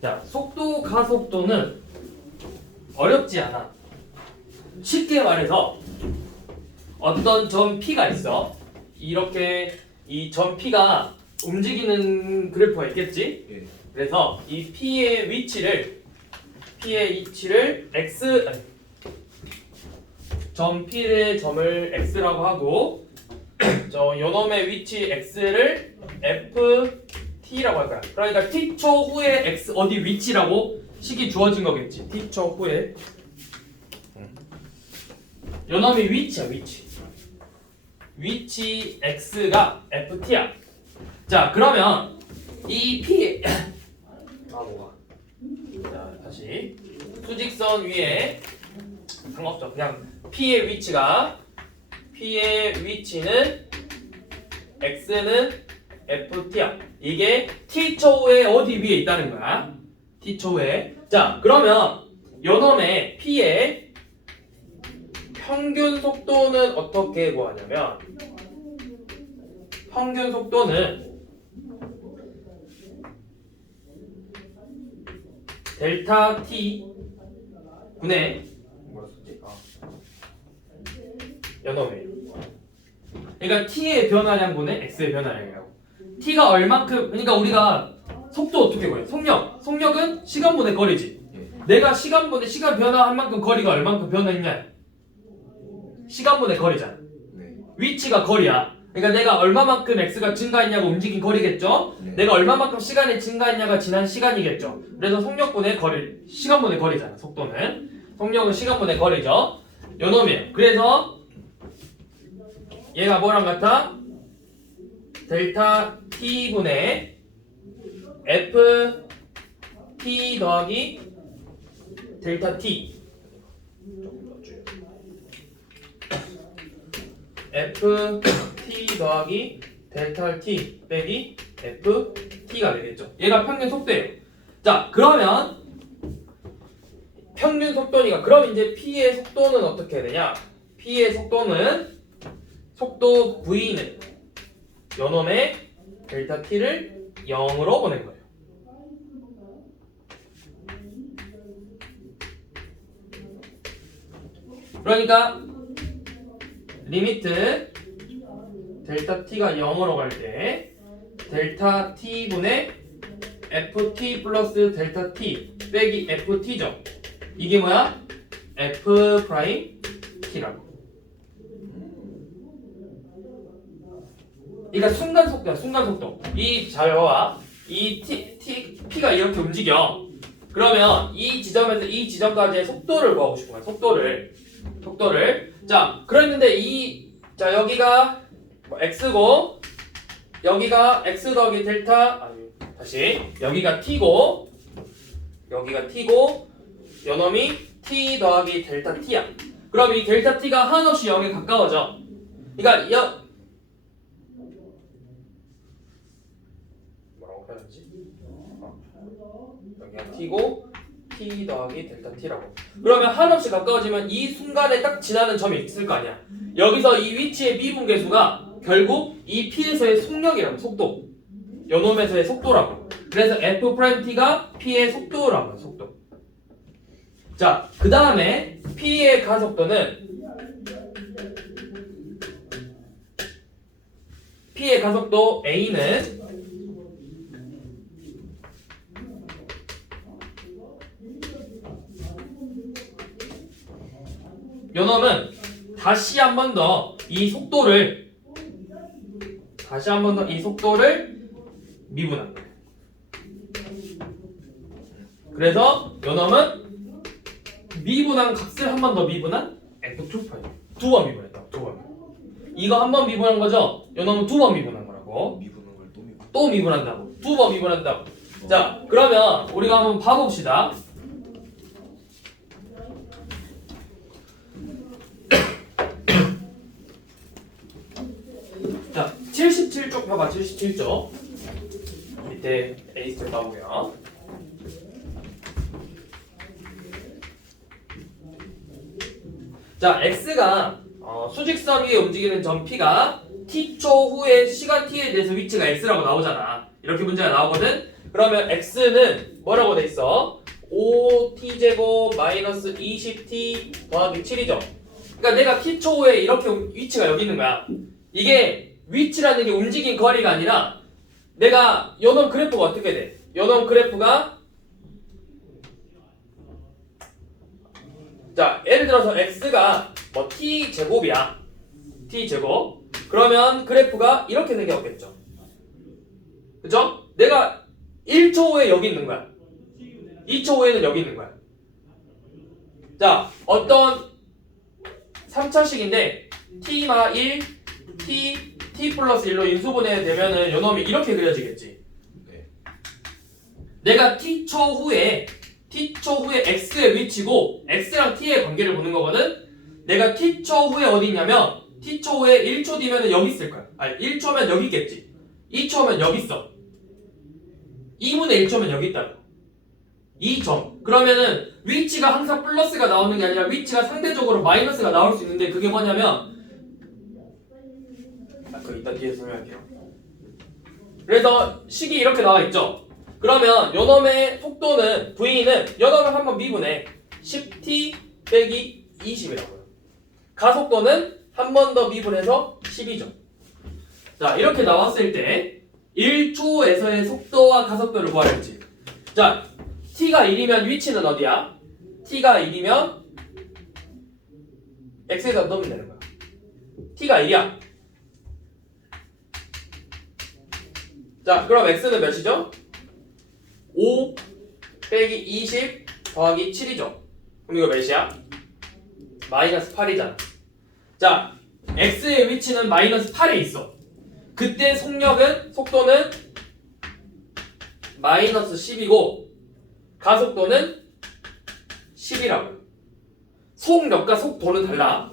자, 속도 가속도는 어렵지 않아. 쉽게 말해서 어떤 점 P가 있어. 이렇게 이 점 P가 움직이는 그래프가 있겠지? 예. 그래서 이 P의 위치를 점 P의 점을 X라고 하고 저 요놈의 위치 X를 FT라고 할 거야. 그러니까 T초 후에 X 어디 위치라고 식이 주어진 거겠지. T초 후에 요놈의 위치야, 위치 X가 FT야. 자, 그러면 이 P 뭐가? 자, 다시 수직선 위에 상관없죠. 그냥 P의 위치는 X는 FT야. 이게 T초 후에 어디 위에 있다는 거야. T초 후에. 자, 그러면 요놈의 P의 평균 속도는 어떻게 구하냐면 평균 속도는 델타 T 분의 뭐라 썼지? 요놈의 그러니까 T의 변화량분의 X의 변화량이라고. T가 얼만큼 그러니까 우리가 속도 어떻게 구해? 속력은 시간분의 거리지. 내가 시간 변화한 만큼 거리가 얼만큼 변화했냐? 시간분의 거리잖아. 네. 위치가 거리야. 그러니까 내가 얼마만큼 x가 증가했냐고 움직인 거리겠죠. 네. 내가 얼마만큼 시간이 증가했냐가 지난 시간이겠죠. 그래서 속력분의 거리, 시간분의 거리잖아. 속력은 시간분의 거리죠. 요놈이에요. 그래서 얘가 뭐랑 같아? 델타 t분의 f t 더하기 델타 t ft 더하기 델타 t 빼기 ft가 되겠죠. 얘가 평균 속도예요. 자, 그러면 평균 속도니까 그럼 이제 p의 속도는 어떻게 해야 되냐? p의 속도는 속도 v는 요놈의 델타 t를 0으로 보낸 거예요. 그러니까 리미트 델타 t가 0으로 갈 때 델타 t분의 ft 플러스 델타 t 빼기 ft죠. 이게 뭐야? f 프라임 t라고. 그러니까 순간 속도. 이 자료와 이 p가 이렇게 움직여. 그러면 이 지점에서 이 지점까지의 속도를 구하고 싶은 거야. 속도를. 자, 그랬는데 자, 여기가 x고 여기가 x 더하기 델타 여기가 t고 요놈이 t 더하기 델타 t야. 그럼 이 델타 t가 한없이 0에 가까워져. 그러니까 뭐라고 표현하지? 여기가 t고 t 더하기 델타 t라고. 그러면 한없이 가까워지면 이 순간에 딱 지나는 점이 있을 거 아니야. 여기서 이 위치의 미분계수가 결국 이 p에서의 속력이라고. 속도. 요놈에서의 속도라고. 그래서 f't가 p의 속도라고. 속도. 자, 그 다음에 p의 가속도는 p의 가속도 a는 요놈은 다시 한 번 더 이 속도를 미분한 거예요. 그래서 요놈은 미분한 값을 한 번 더 미분한 F2파이. 두 번 미분했다. 이거 한 번 미분한 거죠? 요놈은 두 번 미분한 거라고. 미분한 걸 또 미분한다고. 두 번 미분한다고. 자, 그러면 우리가 한번 봐봅시다. 자, 77쪽 봐봐. 77쪽 밑에 A 스텝 나오고요. 자, x가 수직선 위에 움직이는 점 P가 t초 후에 시간 t에 대해서 위치가 x라고 나오잖아. 이렇게 문제가 나오거든. 그러면 x는 뭐라고 돼 있어? 5t제곱 마이너스 20t 더하기 7이죠. 그러니까 내가 t초에 이렇게 위치가 여기 있는 거야. 이게 위치라는 게 움직인 거리가 아니라 내가 요놈 그래프가 어떻게 돼? 요놈 그래프가 자 예를 들어서 x가 뭐 t제곱이야. t제곱 그러면 그래프가 이렇게 생겼겠죠. 그죠? 내가 1초 후에 여기 있는 거야. 2초 후에는 여기 있는 거야. 자, 어떤 3차식인데 t마 1, t 플러스 1로 인수분해 되면은 요놈이 이렇게 그려지겠지. 네. 내가 t초 후에 x의 위치고 x랑 t의 관계를 보는 거거든. 내가 t초 후에 어디 있냐면 t초 후에 1초 뒤면은 여기 있을 거야. 아니 1초면 여기 있겠지. 2초면 여기 있어. 2분의 1초면 여기 있다고. 2점. 그러면은 위치가 항상 플러스가 나오는 게 아니라 위치가 상대적으로 마이너스가 나올 수 있는데 그게 뭐냐면 그거 이따 뒤에 설명할게요. 그래서 식이 이렇게 나와 있죠. 그러면 요놈의 속도는 v는 요놈을 한번 미분해 10t 빼기 20이라고요. 가속도는 한 번 더 미분해서 10이죠. 자 이렇게 나왔을 때 1초에서의 속도와 가속도를 구하랬지. 자 t가 1이면 위치는 어디야? t가 1이면 x에다 넣으면 되는 거야. t가 1이야. 자 그럼 x는 몇이죠? 5 빼기 20 더하기 7이죠. 그럼 이거 몇이야? 마이너스 8이잖아. 자 x의 위치는 마이너스 8에 있어. 그때 속도는 마이너스 10이고 가속도는 10이라고요. 속력과 속도는 달라.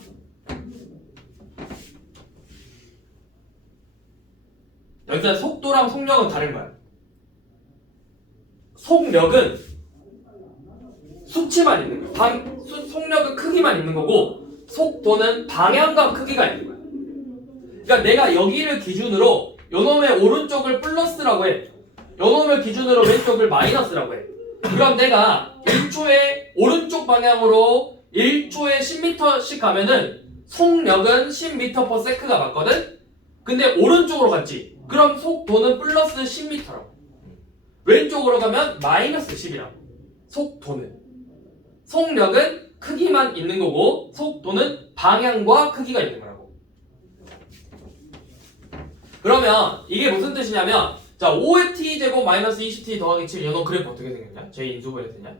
여기서 속도랑 속력은 다른 거야. 속력은 수치만 있는 거야. 속력은 크기만 있는 거고 속도는 방향과 크기가 있는 거야. 그러니까 내가 여기를 기준으로 요놈의 오른쪽을 플러스라고 해. 요놈을 기준으로 왼쪽을 마이너스라고 해. 그럼 내가 1초에 오른쪽 방향으로 1초에 10m씩 가면은 속력은 10m/s가 맞거든? 근데 오른쪽으로 갔지. 그럼 속도는 플러스 10m라고. 왼쪽으로 가면 마이너스 10이라고. 속도는. 속력은 크기만 있는 거고 속도는 방향과 크기가 있는 거라고. 그러면 이게 무슨 뜻이냐면 자 5의 t제곱 마이너스 20t 더하기 7 이놈 그래프 어떻게 생겼냐? 제 인수분해 되냐?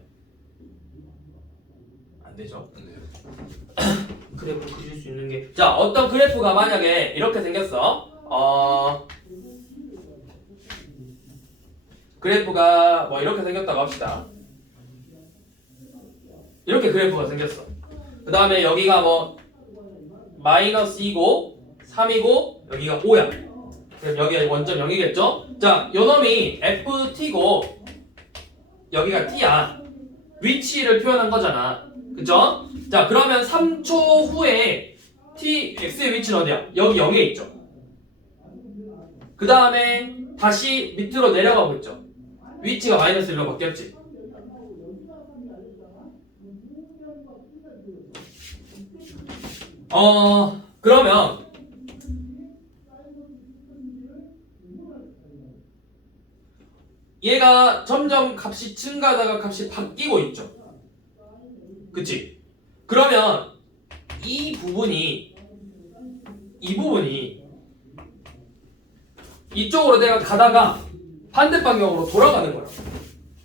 안 되죠? 그래프 그릴 수 있는 게 자 어떤 그래프가 만약에 이렇게 생겼어. 그래프가 뭐 이렇게 생겼다고 합시다. 이렇게 그래프가 생겼어. 그 다음에 여기가 뭐 마이너스 2고 3이고 여기가 5야. 그럼 여기가 원점 0이겠죠? 자, 요놈이 ft고 여기가 t야. 위치를 표현한 거잖아. 그쵸? 자, 그러면 3초 후에 x의 위치는 어디야? 여기 0에 있죠. 그 다음에 다시 밑으로 내려가고 있죠. 위치가 마이너스 1로 바뀌었지. 그러면 얘가 점점 값이 증가하다가 값이 바뀌고 있죠. 그치? 그러면 이 부분이 이쪽으로 내가 가다가 반대 방향으로 돌아가는 거야.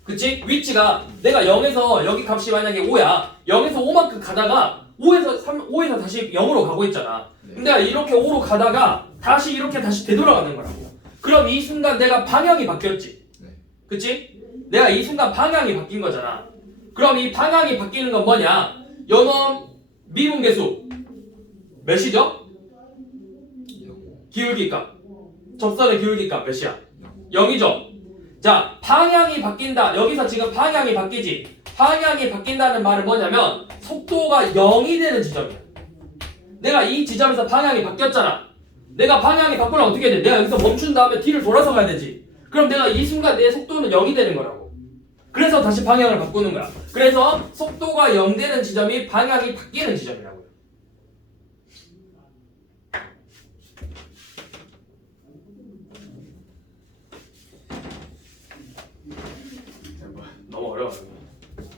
그치? 위치가 내가 0에서 여기 값이 만약에 5야. 0에서 5만큼 가다가 5에서 다시 0으로 가고 있잖아. 근데 내가 이렇게 5로 가다가 다시 이렇게 다시 되돌아가는 거라고. 그럼 이 순간 내가 방향이 바뀌었지. 그치? 내가 이 순간 방향이 바뀐 거잖아. 그럼 이 방향이 바뀌는 건 뭐냐? 요놈 미분계수 몇이죠? 기울기값. 접선의 기울기값 몇이야? 0이죠? 자, 방향이 바뀐다. 여기서 지금 방향이 바뀌지. 방향이 바뀐다는 말은 뭐냐면 속도가 0이 되는 지점이야. 내가 이 지점에서 방향이 바뀌었잖아. 내가 방향이 바꾸면 어떻게 돼? 내가 여기서 멈춘 다음에 뒤를 돌아서 가야 되지. 그럼 내가 이 순간 내 속도는 0이 되는 거라고. 그래서 다시 방향을 바꾸는 거야. 그래서 속도가 0 되는 지점이 방향이 바뀌는 지점이라고요. 너무 어려워.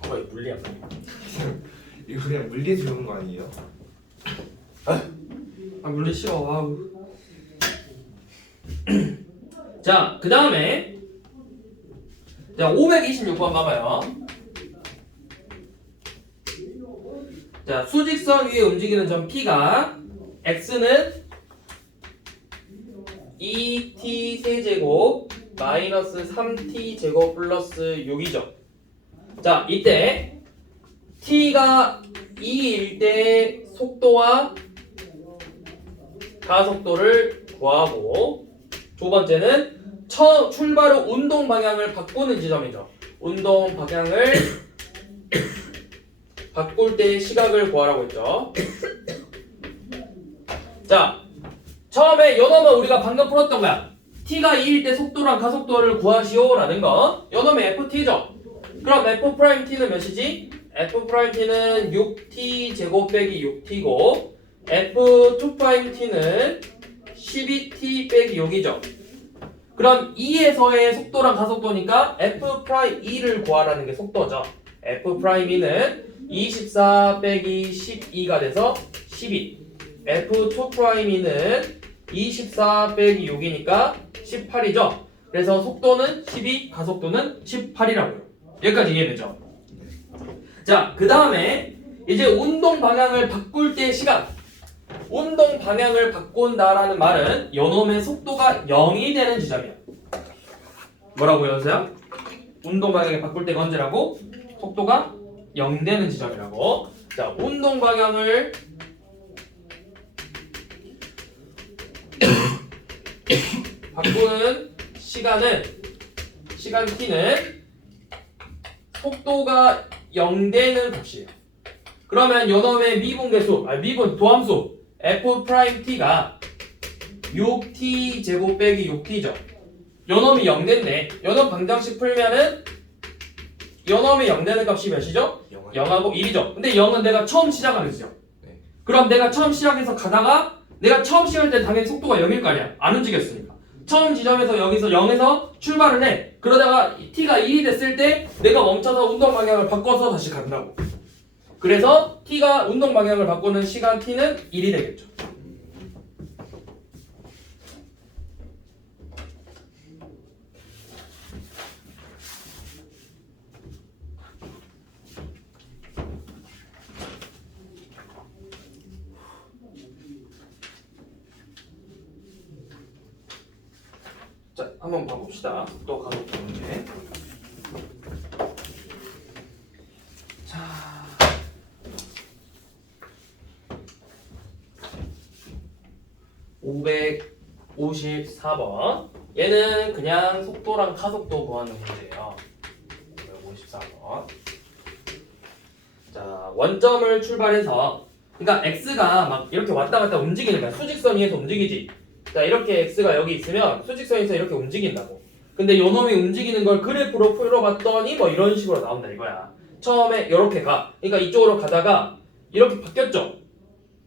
거의 물리야. 이거 그냥 물리에서 배우는 거 아니에요? 아 물리 싫어. 아우. 자, 그 다음에 자 526번 봐봐요. 자, 수직선 위에 움직이는 점 P가 X는 2t 세제곱 마이너스 3t 제곱 플러스 6이죠. 자, 이때 t가 2일 때 속도와 가속도를 구하고, 두 번째는 출발 후 운동 방향을 바꾸는 지점이죠. 운동 방향을 바꿀 때 시각을 구하라고 했죠. 자, 처음에 요놈은 우리가 방금 풀었던 거야. t가 2일 때 속도랑 가속도를 구하시오라는 거. 요놈의 ft죠. 그럼 f't는 몇이지? f't는 6t 제곱 빼기 6t고 f2't는 12t 빼기 6이죠. 그럼 2에서의 속도랑 가속도니까 f'E를 구하라는 게 속도죠. f'E는 24 빼기 12가 돼서 12. f2'E는 24 빼기 6이니까 18이죠. 그래서 속도는 12, 가속도는 18이라고요. 여기까지 이해되죠? 자, 그 다음에 이제 운동 방향을 바꿀 때 시각. 운동 방향을 바꾼다라는 말은 요놈의 속도가 0이 되는 지점이야. 뭐라고 연서야? 운동 방향을 바꿀 때가 언제라고? 속도가 0 되는 지점이라고. 자, 운동 방향을 바꾸는 시간 t는 속도가 0 되는 값이에요. 그러면 요놈의 미분계수, 도함수 f't가 6t 제곱 빼기 6t죠. 요놈이 0 됐네. 요놈 방정식 풀면은 요놈이 0 되는 값이 몇이죠? 0하고 1이죠. 근데 0은 내가 처음 시작하는 지점. 네. 그럼 내가 처음 시작해서 가다가 내가 처음 시작할 때 당연히 속도가 0일 거 아니야. 안 움직였으니까. 처음 지점에서 여기서 0에서 출발을 해. 그러다가 t가 1이 됐을 때 내가 멈춰서 운동 방향을 바꿔서 다시 간다고. 그래서 t가 운동 방향을 바꾸는 시간 t는 1이 되겠죠. 자, 한번 봐봅시다. 또 가속 문제. 자, 554번. 얘는 그냥 속도랑 가속도 구하는 문제예요. 554번. 자, 원점을 출발해서, 그러니까 x가 막 이렇게 왔다 갔다 움직이는 거야. 수직선 위에서 움직이지. 자, 이렇게 x가 여기 있으면 수직선에서 이렇게 움직인다고. 근데 요놈이 움직이는 걸 그래프로 풀어봤더니 뭐 이런 식으로 나온다 이거야. 처음에 이렇게 가. 그러니까 이쪽으로 가다가 이렇게 바뀌었죠.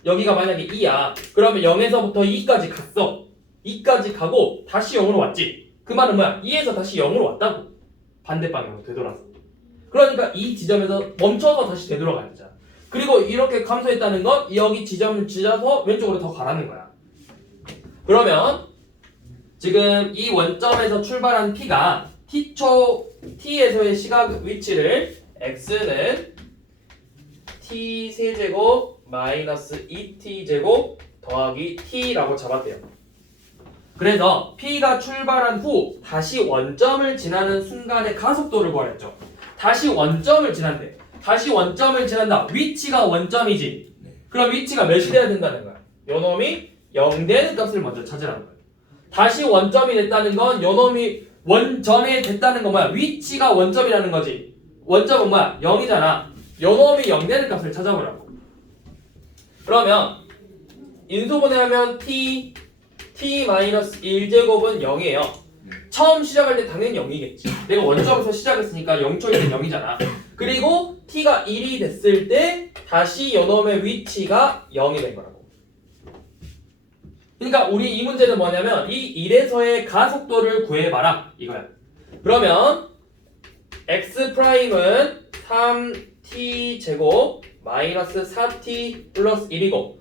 여기가 만약에 2야. 그러면 0에서부터 2까지 갔어. 2까지 가고 다시 0으로 왔지. 그 말은 뭐야? 2에서 다시 0으로 왔다고. 반대 방향으로 되돌아서. 그러니까 이 지점에서 멈춰서 다시 되돌아가야 되잖아. 그리고 이렇게 감소했다는 건 여기 지점을 지나서 왼쪽으로 더 가라는 거야. 그러면 지금 이 원점에서 출발한 P가 T에서의 시각 위치를 X는 T 세제곱 마이너스 2T 제곱 더하기 T라고 잡았대요. 그래서 P가 출발한 후 다시 원점을 지나는 순간의 가속도를 구하랬죠. 다시 원점을 지난대. 다시 원점을 지난다. 위치가 원점이지. 그럼 위치가 몇이 돼야 된다는 거야. 요놈이 0 되는 값을 먼저 찾으라는 거예요. 다시 원점이 됐다는 건 요놈이 원점에 됐다는 건 뭐야? 위치가 원점이라는 거지. 원점은 뭐야? 0이잖아. 요놈이 0 되는 값을 찾아보라고. 그러면 인수분해하면 t-1제곱은 0이에요. 처음 시작할 때 당연히 0이겠지. 내가 원점에서 시작했으니까 0초일 때 0이잖아. 그리고 t가 1이 됐을 때 다시 요놈의 위치가 0이 된 거라고. 그러니까 우리 이 문제는 뭐냐면 이 1에서의 가속도를 구해봐라 이거야. 그러면 x'은 3t 제곱 마이너스 4t 플러스 1이고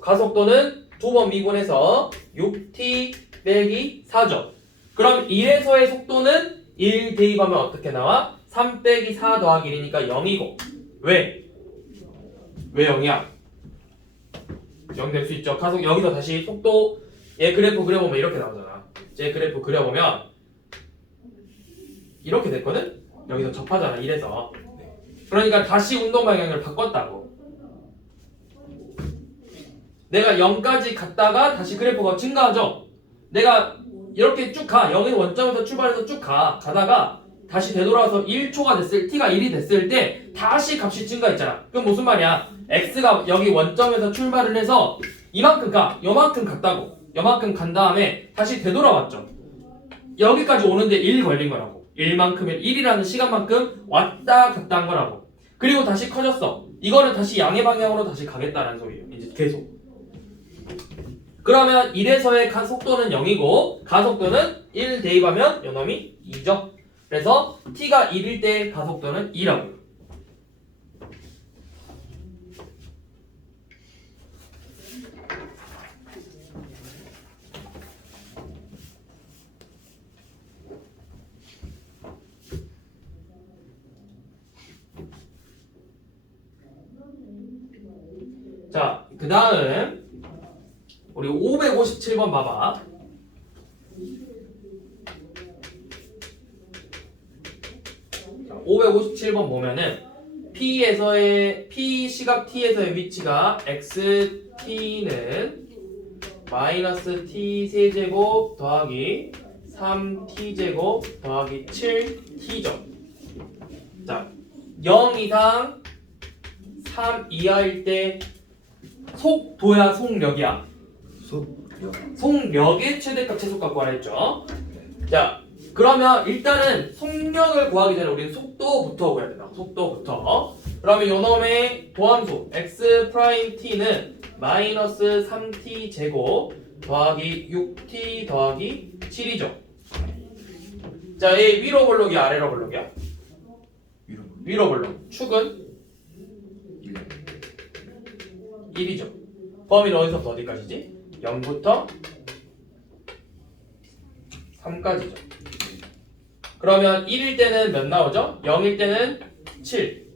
가속도는 두 번 미분해서 6t 빼기 4죠. 그럼 1에서의 속도는 1 대입하면 어떻게 나와? 3 빼기 4 더하기 1이니까 0이고 왜? 왜 0이야? 0 될 수 있죠. 가속 여기서 다시 속도 얘 그래프 그려보면 이렇게 나오잖아. 얘 그래프 그려보면 이렇게 됐거든? 여기서 접하잖아 1에서. 그러니까 다시 운동 방향을 바꿨다고. 내가 0까지 갔다가 다시 그래프가 증가하죠. 내가 이렇게 쭉 가. 0의 원점에서 출발해서 쭉 가다가 다시 되돌아와서 1초가 됐을 t가 1이 됐을 때 다시 값이 증가했잖아. 그럼 무슨 말이야? x가 여기 원점에서 출발을 해서 이만큼 가. 요만큼 갔다고. 요만큼 간 다음에 다시 되돌아왔죠. 여기까지 오는데 1 걸린 거라고. 1만큼의 1이라는 시간만큼 왔다 갔다 한 거라고. 그리고 다시 커졌어. 이거는 다시 양의 방향으로 다시 가겠다는 소리예요. 이제 계속. 그러면 1에서의 가속도는 0이고 가속도는 1 대입하면 요놈이 2죠. 그래서 t가 1일 때 가속도는 2라고요. 자, 그 다음 우리 557번 봐봐. 자, 557번 보면은 P에서의 P 시각 T에서의 위치가 XT는 마이너스 T 세제곱 더하기 3T제곱 더하기 7T죠. 자, 0 이상 3 이하일 때 속도야 속력이야? 속력의 최대값 최소값 구하라 했죠. 자, 그러면 일단은 속력을 구하기 전에 우리는 속도부터 구해야 된다. 속도부터. 그러면 요놈의 도함수 x't는 마이너스 3t 제곱 더하기 6t 더하기 7이죠. 자, 얘 위로 볼록이야 아래로 볼록이야? 위로 볼록. 축은 1이죠. 범위는 어디서부터 어디까지지? 0부터 3까지죠. 그러면 1일 때는 몇 나오죠? 0일 때는 7.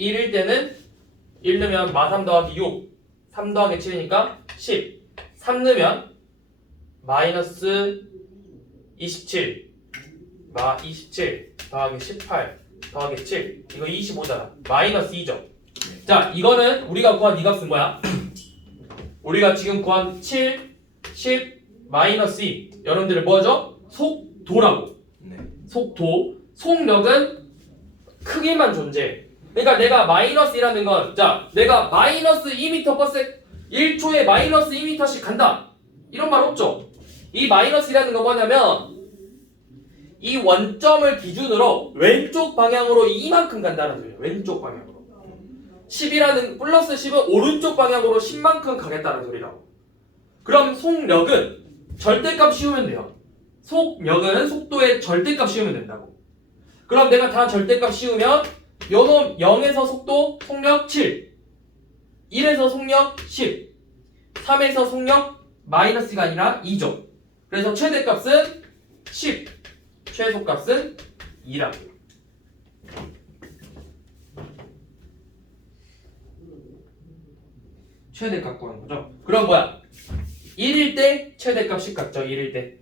1일 때는 1 넣으면 마3 더하기 6. 3 더하기 7이니까 10. 3 넣으면 마이너스 27. 마 27 더하기 18 더하기 7. 이거 25잖아. 마이너스 2죠. 자, 이거는 우리가 구한 이 값은 뭐야? 우리가 지금 구한 7, 10, 마이너스 2. 여러분들을 뭐죠? 속도라고. 속도. 속력은 크기만 존재해. 그러니까 내가 마이너스 2라는 건, 자, 내가 마이너스 2m/s 1초에 마이너스 2m씩 간다. 이런 말 없죠? 이 마이너스 2라는 건 뭐냐면 이 원점을 기준으로 왼쪽 방향으로 이만큼 간다는 소리예요. 왼쪽 방향으로. 10이라는 플러스 10은 오른쪽 방향으로 10만큼 가겠다는 소리라고. 그럼 속력은 절대값 씌우면 돼요. 속력은 속도의 절대값 씌우면 된다고. 그럼 내가 다 절대값 씌우면 요놈 0에서 속도 속력 7, 1에서 속력 10, 3에서 속력 마이너스가 아니라 2죠. 그래서 최대값은 10, 최소값은 2라고요. 최대값 구하는 거죠. 그럼 뭐야? 1일 때 최대값 10 같죠? 1일 때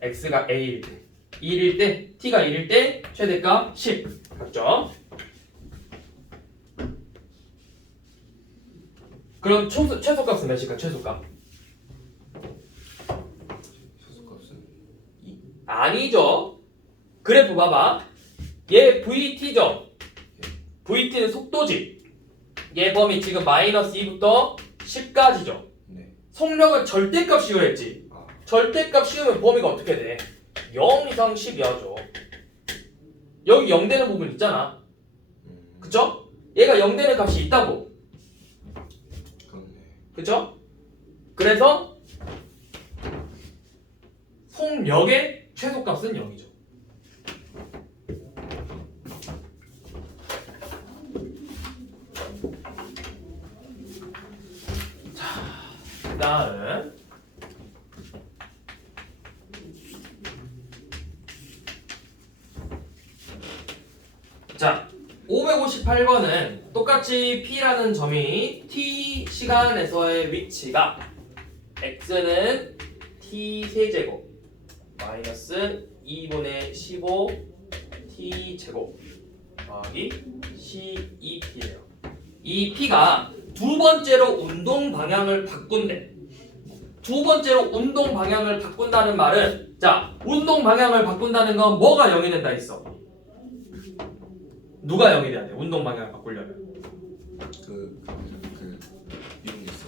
x가 a일 때 1일 때 t가 1일 때 최대값 10 같죠? 그럼 최소값은 몇일까? 최소값 아니죠. 그래프 봐봐. 얘 VT죠. VT는 속도지. 얘 범위 지금 마이너스 2부터 10까지죠. 속력은 절대값 씌워야지. 절대값 씌우면 범위가 어떻게 돼? 0 이상 10이야죠. 여기 0 되는 부분 있잖아. 그쵸? 얘가 0 되는 값이 있다고. 그렇네. 그쵸? 그래서 속력의 최소값은 0이죠. 자, 그 다음 자, 558번은 똑같이 P라는 점이 T 시간에서의 위치가 X는 T 세제곱 마이너스 2분의 15 T 제곱 더하기 C2P예요. 이 P가 두 번째로 운동 방향을 바꾼대. 두 번째로 운동 방향을 바꾼다는 말은 자, 운동 방향을 바꾼다는 건 뭐가 0이 된다 했어? 누가 0이 돼야 돼? 운동 방향을 바꾸려면. 미분계수.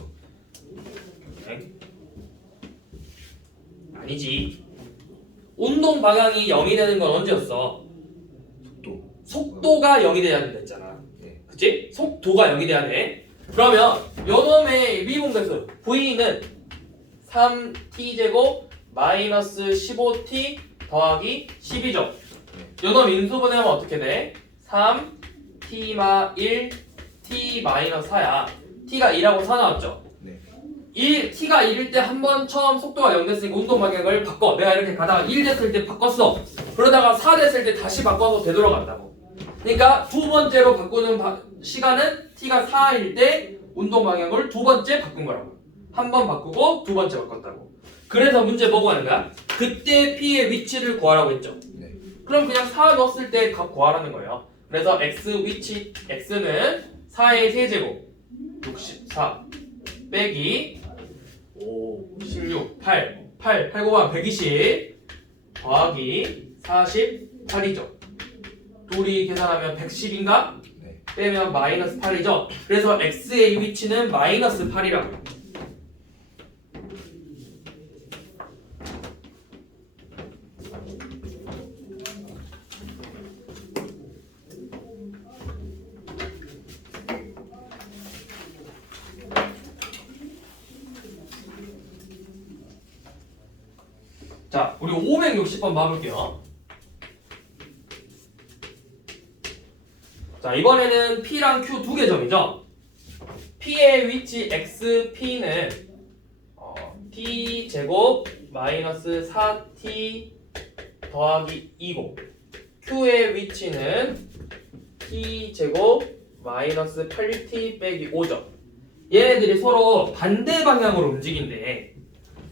네. 아니지. 운동 방향이 0이 되는 건 언제였어? 속도가 0이 돼야 된다 했잖아. 네. 그치? 속도가 0이 돼야 돼. 그러면 요놈의 미분계수 V는 3T제곱 마이너스 15T 더하기 10이죠. 요놈 인수분해하면 어떻게 돼? 3T마 1 T 마이너스 4야. T가 2라고 4 나왔죠? 네. T가 1일 때 한 번 처음 속도가 0 됐으니까 운동 방향을 바꿔. 내가 이렇게 가다가 1 됐을 때 바꿨어. 그러다가 4 됐을 때 다시 바꿔서 되돌아간다고. 그러니까 두 번째로 바꾸는 시간은 T가 4일 때 운동 방향을 두 번째 바꾼 거라고. 한 번 바꾸고 두 번째 바꿨다고. 그래서 문제 뭐고 하는 거야? 그때 P의 위치를 구하라고 했죠. 네. 그럼 그냥 4 넣었을 때 값 구하라는 거예요. 그래서 X 위치 X는 4의 세제곱 64 빼기 5 16 8 9가 120 더하기 48이죠. 둘이 계산하면 110인가? 네. 빼면 마이너스 8이죠. 그래서 X의 위치는 마이너스 8이라고요. 자, 우리 560번 봐볼게요. 자, 이번에는 P랑 Q 두 개 점이죠. P의 위치 XP는 T 제곱 마이너스 4T 더하기 2고 Q의 위치는 T 제곱 마이너스 8T 빼기 5죠. 얘네들이 서로 반대 방향으로 움직인대.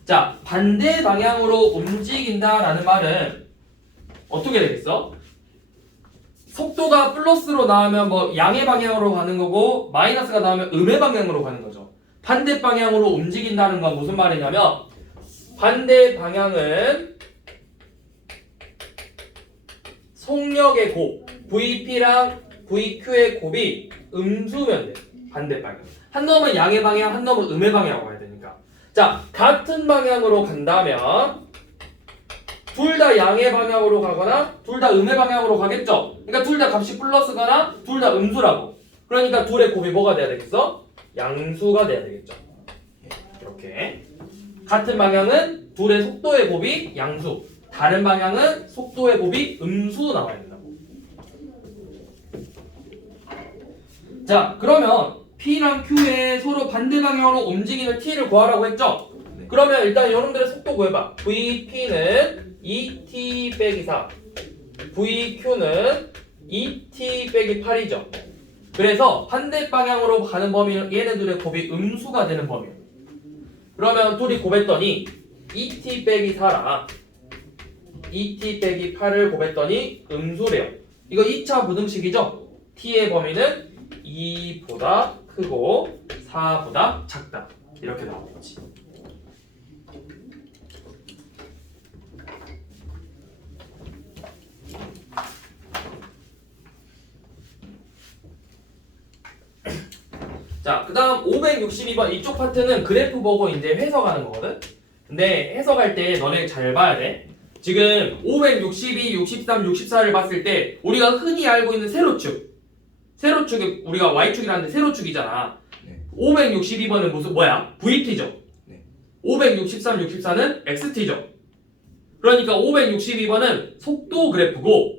자, 반대 방향으로 움직인다라는 말은 어떻게 되겠어? 속도가 플러스로 나오면 뭐 양의 방향으로 가는 거고 마이너스가 나오면 음의 방향으로 가는 거죠. 반대 방향으로 움직인다는 건 무슨 말이냐면 반대 방향은 속력의 곱 VP랑 VQ의 곱이 음수면 돼. 반대 방향. 한 놈은 양의 방향, 한 놈은 음의 방향으로 가야 되니까. 자, 같은 방향으로 간다면 둘 다 양의 방향으로 가거나 둘 다 음의 방향으로 가겠죠? 그러니까 둘 다 값이 플러스거나 둘 다 음수라고. 그러니까 둘의 곱이 뭐가 돼야 되겠어? 양수가 돼야 되겠죠. 이렇게. 같은 방향은 둘의 속도의 곱이 양수. 다른 방향은 속도의 곱이 음수 나와야 된다고. 자, 그러면 P랑 Q의 서로 반대 방향으로 움직이는 T를 구하라고 했죠? 네. 그러면 일단 여러분들의 속도 구해봐. VP는 2T 빼기 4 VQ는 2T 빼기 8이죠. 그래서 반대 방향으로 가는 범위는 얘네들의 곱이 음수가 되는 범위예요. 그러면 둘이 곱했더니 2T 빼기 4랑 2T 빼기 8을 곱했더니 음수래요. 이거 2차 부등식이죠? T의 범위는 2보다 크고 4보다 작다. 이렇게 나오겠지. 자, 그 다음 562번 이쪽 파트는 그래프 보고 이제 해석하는 거거든? 근데 해석할 때 너네 잘 봐야 돼. 지금 562, 63, 64를 봤을 때 우리가 흔히 알고 있는 세로축. 세로축이 우리가 Y축이라는데 세로축이잖아. 네. 562번은 무슨 뭐야? VT죠. 네. 563, 64는 XT죠. 그러니까 562번은 속도 그래프고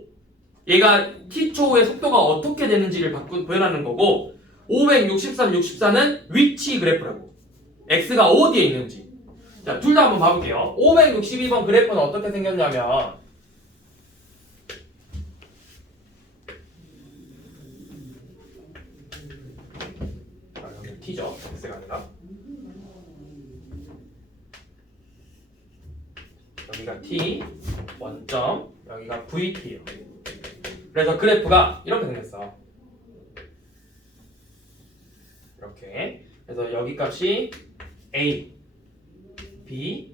얘가 t초의 속도가 어떻게 되는지를 표현하는 거고 563, 64는 위치 그래프라고. x가 어디에 있는지. 자, 둘 다 한번 봐볼게요. 562번 그래프는 어떻게 생겼냐면 여기 t죠. x가 아니라 여기가 t 원점 여기가 vt예요. 그래서 그래프가 이렇게 생겼어. 이렇게. 그래서 여기 값이 a, b,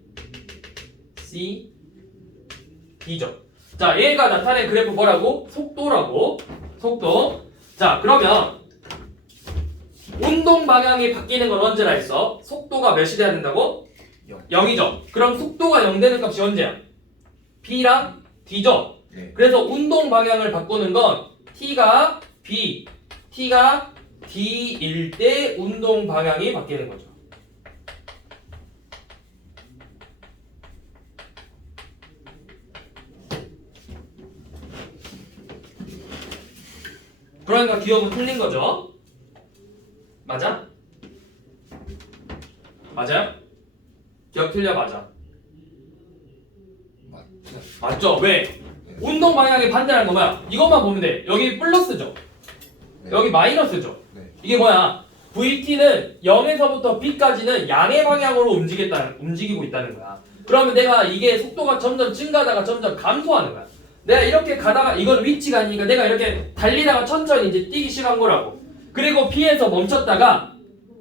c, d죠. 자, 얘가 나타낸 그래프 뭐라고? 속도라고. 속도. 자, 그러면 운동 방향이 바뀌는 건 언제라 했어? 속도가 몇이 돼야 된다고? 0이죠. 그럼 속도가 0 되는 값이 언제야? b랑 d죠. 네. 그래서 운동 방향을 바꾸는 건 t가 b, t가 d일 때 운동 방향이 바뀌는 거죠. 그러니까 기억은 틀린 거죠. 맞아? 맞아요? 기억 틀려 맞아. 맞죠? 맞죠? 왜? 운동 방향의 반대라는 거 뭐야? 이것만 보면 돼. 여기 플러스죠. 네. 여기 마이너스죠. 네. 이게 뭐야? VT는 0에서부터 B까지는 양의 방향으로 움직이고 있다는 거야. 그러면 내가 이게 속도가 점점 증가하다가 점점 감소하는 거야. 내가 이렇게 가다가 이건 위치가 아니니까 내가 이렇게 달리다가 천천히 이제 뛰기 시작한 거라고. 그리고 B에서 멈췄다가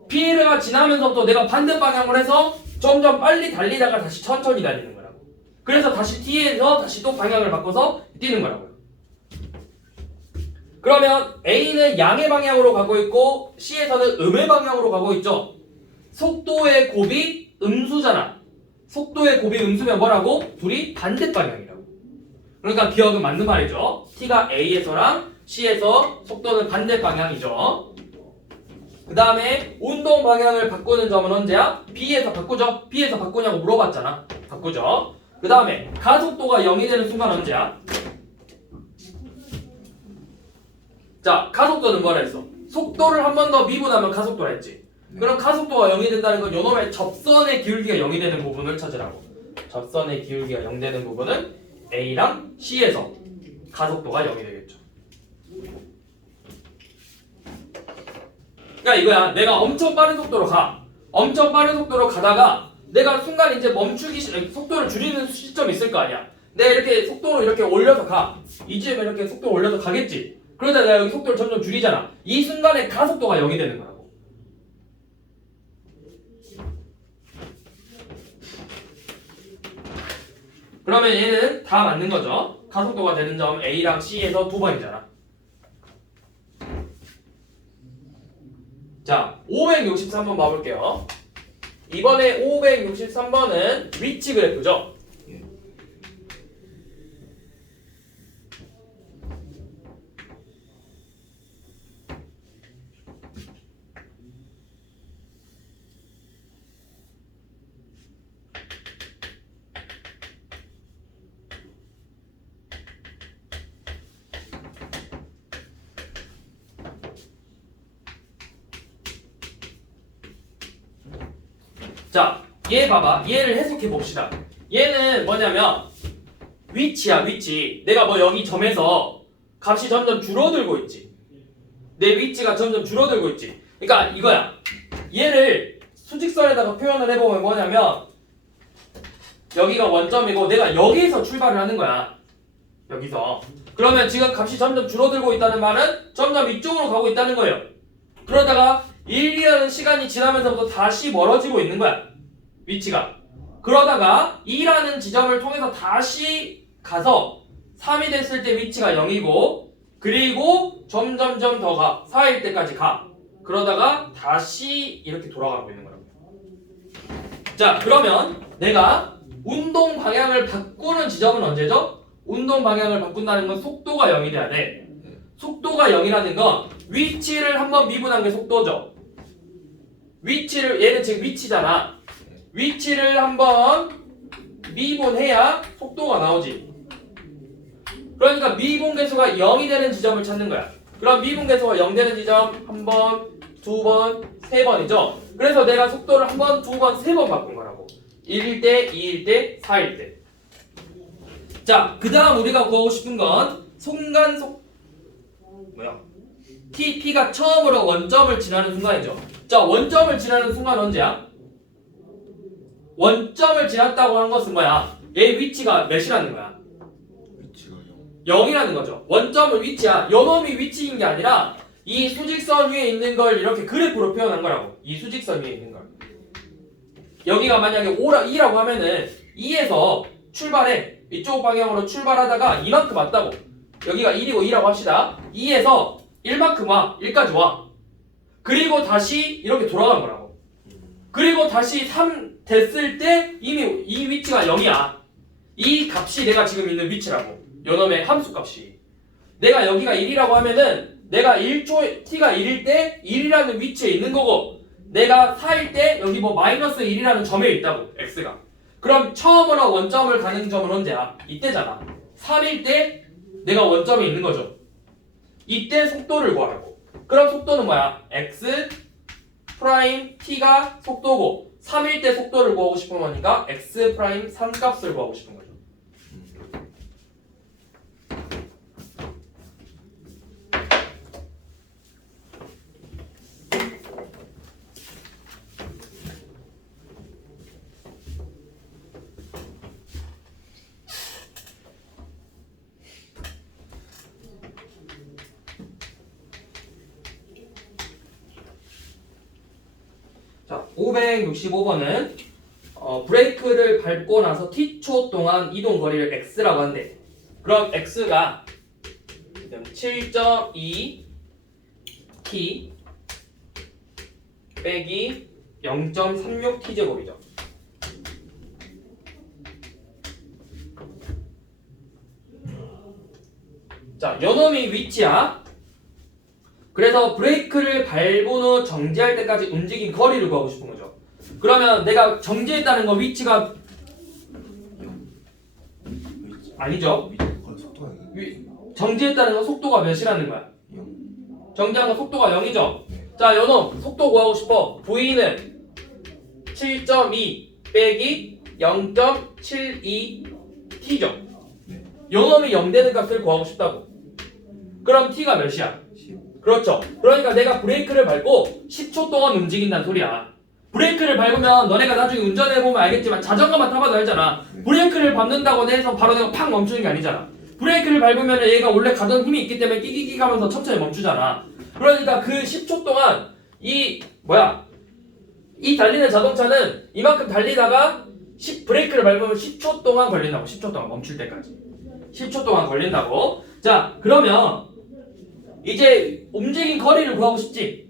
B가 지나면서부터 내가 반대 방향으로 해서 점점 빨리 달리다가 다시 천천히 달리는 거라고. 그래서 다시 T에서 다시 또 방향을 바꿔서 뛰는 거라고요. 그러면 A는 양의 방향으로 가고 있고 C에서는 음의 방향으로 가고 있죠. 속도의 곱이 음수잖아. 속도의 곱이 음수면 뭐라고? 둘이 반대 방향이라고. 그러니까 기억은 맞는 말이죠. T가 A에서랑 C에서 속도는 반대 방향이죠. 그 다음에 운동 방향을 바꾸는 점은 언제야? B에서 바꾸죠. B에서 바꾸냐고 물어봤잖아. 바꾸죠. 그 다음에 가속도가 0이 되는 순간 언제야? 자, 가속도는 뭐라 했어? 속도를 한 번 더 미분하면 가속도라 했지. 그럼 가속도가 0이 된다는 건 요놈의 접선의 기울기가 0이 되는 부분을 찾으라고. 접선의 기울기가 0 되는 부분은 A랑 C에서 가속도가 0이 되겠죠. 그러니까 이거야. 내가 엄청 빠른 속도로 가. 엄청 빠른 속도로 가다가 내가 순간 이제 속도를 줄이는 시점이 있을 거 아니야. 내가 이렇게 속도를 이렇게 올려서 가. 이쯤에 이렇게 속도를 올려서 가겠지. 그러다 내가 여기 속도를 점점 줄이잖아. 이 순간에 가속도가 0이 되는 거라고. 그러면 얘는 다 맞는 거죠. 가속도가 되는 점 A랑 C에서 두 번이잖아. 자, 563번 봐볼게요. 이번에 563번은 위치 그래프죠. 자, 얘 봐봐. 얘를 해석해 봅시다. 얘는 뭐냐면 위치야, 위치. 내가 뭐 여기 점에서 값이 점점 줄어들고 있지. 내 위치가 점점 줄어들고 있지. 그러니까 이거야. 얘를 수직선에다가 표현을 해보면 뭐냐면 여기가 원점이고 내가 여기에서 출발을 하는 거야. 여기서. 그러면 지금 값이 점점 줄어들고 있다는 말은 점점 이쪽으로 가고 있다는 거예요. 그러다가 1이라는 시간이 지나면서부터 다시 멀어지고 있는 거야. 위치가. 그러다가 2라는 지점을 통해서 다시 가서 3이 됐을 때 위치가 0이고 그리고 점점점 더 가. 4일 때까지 가. 그러다가 다시 이렇게 돌아가고 있는 거라고. 자, 그러면 내가 운동 방향을 바꾸는 지점은 언제죠? 운동 방향을 바꾼다는 건 속도가 0이 돼야 돼. 속도가 0이라는 건 위치를 한번 미분한 게 속도죠. 위치를, 얘는 지금 위치잖아. 위치를 한번 미분해야 속도가 나오지. 그러니까 미분계수가 0이 되는 지점을 찾는 거야. 그럼 미분계수가 0 되는 지점 한 번, 두 번, 세 번이죠. 그래서 내가 속도를 한 번, 두 번, 세 번 바꾼 거라고. 1일 때, 2일 때, 4일 때. 자, 그 다음 우리가 구하고 싶은 건 순간속 P가 처음으로 원점을 지나는 순간이죠. 자, 원점을 지나는 순간 언제야? 원점을 지났다고 한 것은 뭐야? 얘 위치가 몇이라는 거야? 위치가 0. 0이라는 거죠. 원점은 위치야. 요놈이 위치인 게 아니라 이 수직선 위에 있는 걸 이렇게 그래프로 표현한 거라고. 이 수직선 위에 있는 걸. 여기가 만약에 2라고 하면은 2에서 출발해. 이쪽 방향으로 출발하다가 이만큼 왔다고. 여기가 1이고 2라고 합시다. 2에서 1만큼 와. 1까지 와. 그리고 다시 이렇게 돌아간 거라고. 그리고 다시 3 됐을 때 이미 이 위치가 0이야. 이 값이 내가 지금 있는 위치라고. 요놈의 함수 값이. 내가 여기가 1이라고 하면은 내가 1초 t가 1일 때 1이라는 위치에 있는 거고, 내가 4일 때 여기 뭐 마이너스 1이라는 점에 있다고. x가. 그럼 처음으로 원점을 가는 점은 언제야? 이때잖아. 3일 때 내가 원점에 있는 거죠. 이때 속도를 구하라고. 그럼 속도는 뭐야? x 프라임 t가 속도고 3일 때 속도를 구하고 싶은 거니까 x 프라임 3값을 구하고 싶은 거죠. 자, 565번은 브레이크를 밟고 나서 t초 동안 이동 거리를 x라고 한대. 그럼 x가 7.2 t 빼기 0.36 t 제곱이죠. 자, 요놈이 위치야. 그래서 브레이크를 밟은 후 정지할 때까지 움직인 거리를 구하고 싶은 거죠. 그러면 내가 정지했다는 건 위치가 아니죠. 속도가 정지했다는 건 속도가 몇이라는 거야? 0. 정지한 건 속도가 0이죠. 네. 자, 요놈 속도 구하고 싶어. V는 7.2 빼기 0.72t죠. 네. 요놈이 0 되는 값을 구하고 싶다고. 그럼 t가 몇이야? 10. 그렇죠. 그러니까 내가 브레이크를 밟고 10초 동안 움직인다는 소리야. 브레이크를 밟으면 너네가 나중에 운전해보면 알겠지만 자전거만 타봐도 알잖아. 브레이크를 밟는다고 해서 바로 내가 팍 멈추는 게 아니잖아. 브레이크를 밟으면 얘가 원래 가던 힘이 있기 때문에 끼기끼 가면서 천천히 멈추잖아. 그러니까 그 10초 동안 이 달리는 자동차는 이만큼 달리다가 브레이크를 밟으면 10초 동안 걸린다고. 10초 동안 멈출 때까지 10초 동안 걸린다고. 자, 그러면 이제 움직인 거리를 구하고 싶지.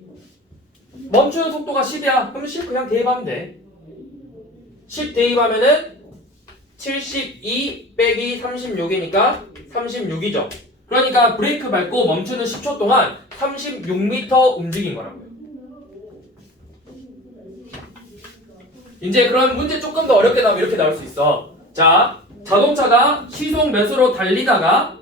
멈추는 속도가 10이야. 그럼 10 그냥 대입하면 돼. 10 대입하면은 72 빼기 36이니까 36이죠. 그러니까 브레이크 밟고 멈추는 10초 동안 36m 움직인 거라고요. 이제 그럼 문제 조금 더 어렵게 나오면 이렇게 나올 수 있어. 자, 자동차가 시속 몇으로 달리다가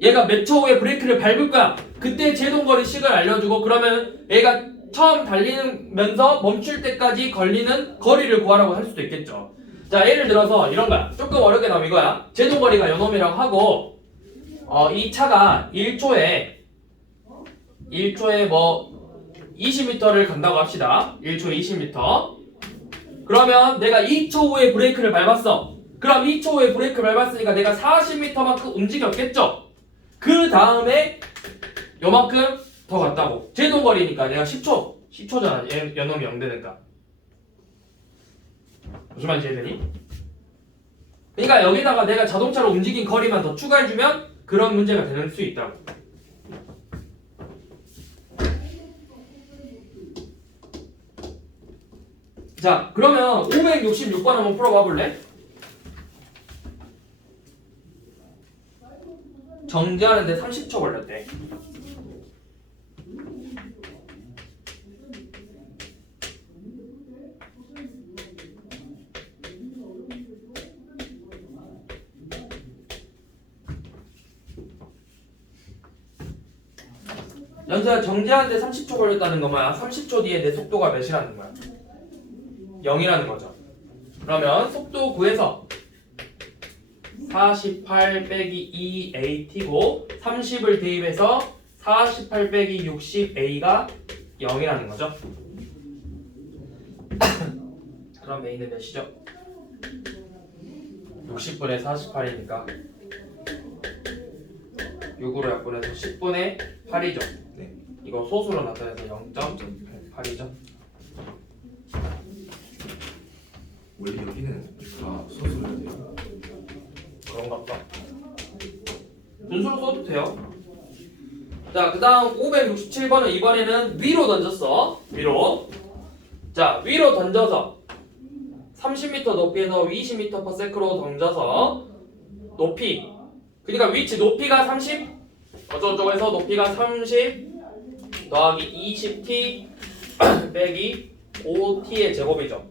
얘가 몇 초 후에 브레이크를 밟을 거야. 그때 제동거리 식을 알려주고, 그러면 얘가 처음 달리면서 멈출 때까지 걸리는 거리를 구하라고 할 수도 있겠죠. 자, 예를 들어서 이런 거야. 조금 어렵게 나오면 이거야. 제동거리가 요놈이라고 하고, 이 차가 1초에 뭐 20m를 간다고 합시다. 1초에 20m. 그러면 내가 2초 후에 브레이크를 밟았어. 그럼 2초 후에 브레이크를 밟았으니까 내가 40m만큼 움직였겠죠. 그 다음에 요만큼 더 갔다고. 제동거리니까 내가 10초잖아. 연놈이 0 되니까. 무슨 말인지 이해되니? 그러니까 여기다가 내가 자동차로 움직인 거리만 더 추가해주면 그런 문제가 되는 수 있다고. 자, 그러면 566번 한번 풀어봐 볼래? 정지하는데 30초 걸렸대. 연수야, 정지하는데 30초 걸렸다는 거 뭐야? 30초 뒤에 내 속도가 몇이라는 거야? 0이라는 거죠. 그러면 속도 구해서 48 빼기 2AT고 30을 대입해서 48 빼기 60A가 0이라는 거죠. 그럼 A는 몇이죠? 60분의 48이니까 6으로 약분해서 10분의 8이죠. 네. 이거 소수로 나타내서 0.8이죠. 원래 여기는 다 소수로 해야 돼요. 그런가 보다. 분수로 써도 돼요. 자, 그 다음 567번은 이번에는 위로 던졌어. 위로. 자, 위로 던져서 30m 높이에서 20m/s로 던져서 높이, 그러니까 위치 높이가 30, 어쩌고저쩌고 높이가 30 더하기 20t 빼기 5t의 제곱이죠.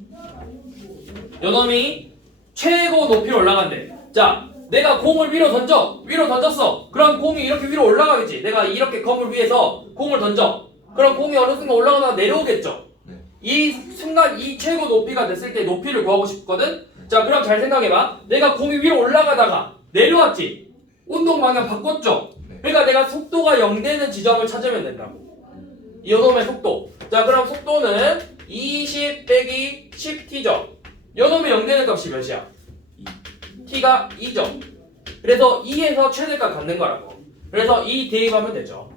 요놈이 최고 높이로 올라간대. 자, 내가 공을 위로 던졌어. 그럼 공이 이렇게 위로 올라가겠지. 내가 이렇게 건물 위에서 공을 던져. 그럼 공이 어느 순간 올라가다가 내려오겠죠. 네. 이 순간 이 최고 높이가 됐을 때 높이를 구하고 싶거든. 자, 그럼 잘 생각해봐. 내가 공이 위로 올라가다가 내려왔지. 운동 방향 바꿨죠. 네. 그러니까 내가 속도가 0 되는 지점을 찾으면 된다고. 이 놈의 속도. 자, 그럼 속도는 20 빼기 10t죠. 요놈의 0 되는 값이 몇이야? t가 2죠. 그래서 2에서 최대값 갖는 거라고. 그래서 2 대입하면 되죠.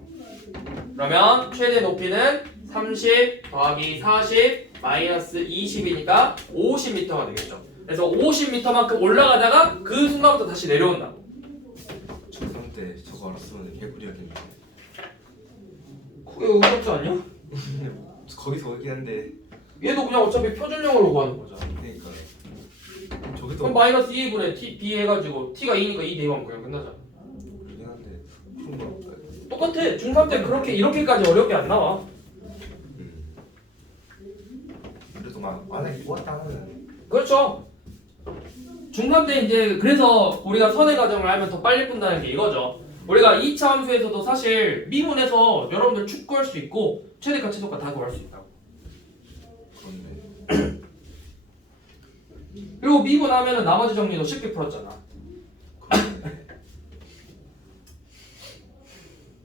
그러면 최대 높이는 30 더하기 40 마이너스 20이니까 50m가 되겠죠. 그래서 50m만큼 올라가다가 그 순간부터 다시 내려온다. 중3 때 저거 알았으면 개꿀이었겠네. 그게 어렵지 않냐? 거기서 오긴 한데. 얘도 그냥 어차피 표준형으로 구하는 거잖아. 그러니까 저기도 그럼 마이너스 2분의 t b 해가지고 t가 2니까 2 대입하면 그냥 끝나잖아. 그러긴 한데 그런 거 없어요. 똑같아. 중3 때 그렇게 이렇게까지 어렵게 안 나와. 그래도 막 만약에 이거다 하면 그렇죠. 중3 때 이제 그래서 우리가 선의 과정을 알면 더 빨리 푼다는 게 이거죠. 우리가 2차 함수에서도 사실 미분해서 여러분들 축 구할 수 있고 최대값 최소값 다 구할 수 있다고. 그런데 그리고 미분하면은 나머지 정리도 쉽게 풀었잖아.